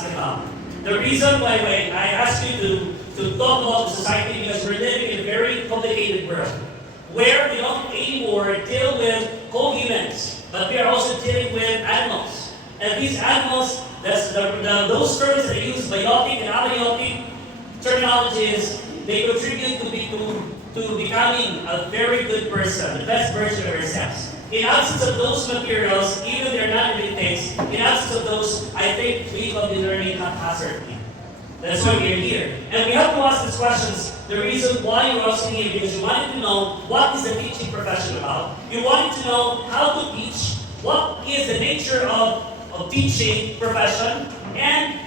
ask about. The reason why I ask you to talk about the society because we're living in a very complicated world where we don't anymore deal with co-humans, but we are also dealing with animals. And these animals, those terms that are used, biotic and abiotic terminologies, they contribute to becoming a very good person, the best version of ourselves. In absence of those materials, even they're not living things, in absence of those, I think we will be learning haphazardly. That's why we're here. And we have to ask these questions. The reason why you're asking here because you wanted to know what is the teaching profession about. You wanted to know how to teach, what is the nature of teaching profession, and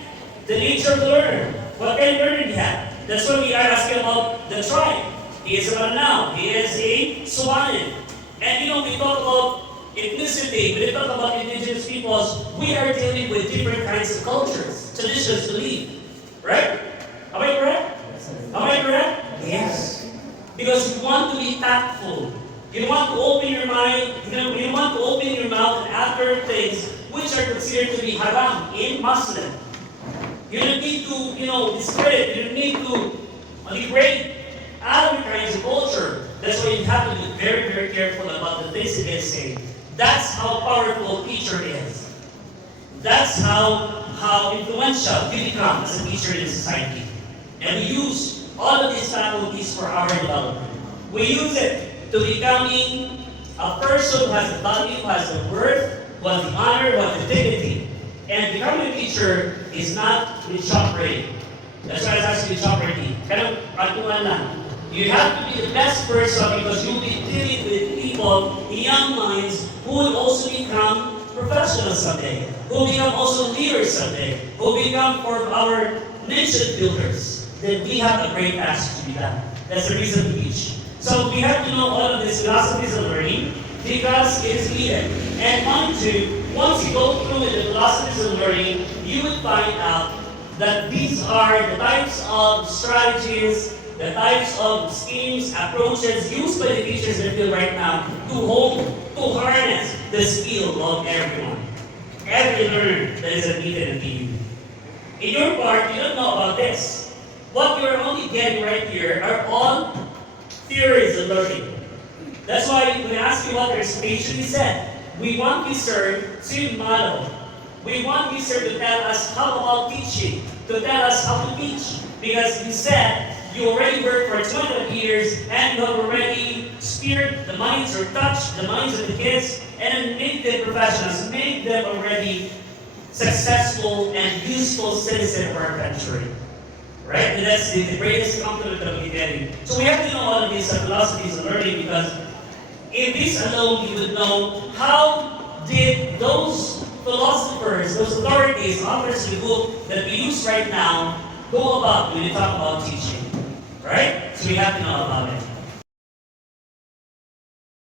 the nature of the learner. What kind of learner do you have? That's why we are asking about the tribe. He is a Manao. He is a Suwanin. And we talk about ethnicity, we talk about indigenous peoples, we are dealing with different kinds of cultures, traditions, belief. Right? Am I correct? Am I correct? Yes. Because you want to be tactful. You want to open your mind, you want to open your mouth and utter things which are considered to be haram in Muslim. You don't need to, discredit, you don't need to degrade other kinds of culture. That's why you have to be very, very careful about the things that they say. That's how powerful a teacher is. That's how influential you become as a teacher in society. And we use all of these faculties for our development. We use it to becoming a person who has a value, who has a worth, who has the honor, who has the dignity. And becoming a teacher is not mediocrity. That's why I was asking mediocrity. Katuan lang. You have to be the best person because you'll be dealing with people, young minds, who will also become professionals someday, who will become also leaders someday, who will become for our nation builders. Then we have a great task to be done. That's the reason we teach. So we have to know all of these philosophies of learning because it is needed. And once you go through with the philosophies of learning, you will find out that these are the types of strategies, the types of schemes, approaches used by the teachers in the field right now to harness the skill of everyone. Every learner that is admitted into you. In your part, you don't know about this. What you're only getting right here are all theories of learning. That's why when I ask you what your expectation is said, we want you, sir, to model. We want you, sir, to tell us how about teaching, to tell us how to teach. Because you said, you already worked for 20 years and you have already speared the minds or touched the minds of the kids and made them professionals, made them already successful and useful citizens of our country. Right? And that's the greatest compliment that we're getting. So we have to know all of these philosophies of learning because in this alone you would know how did those philosophers, those authorities, authors of the book that we use right now go about when you talk about teaching. Right? So we have to know about it.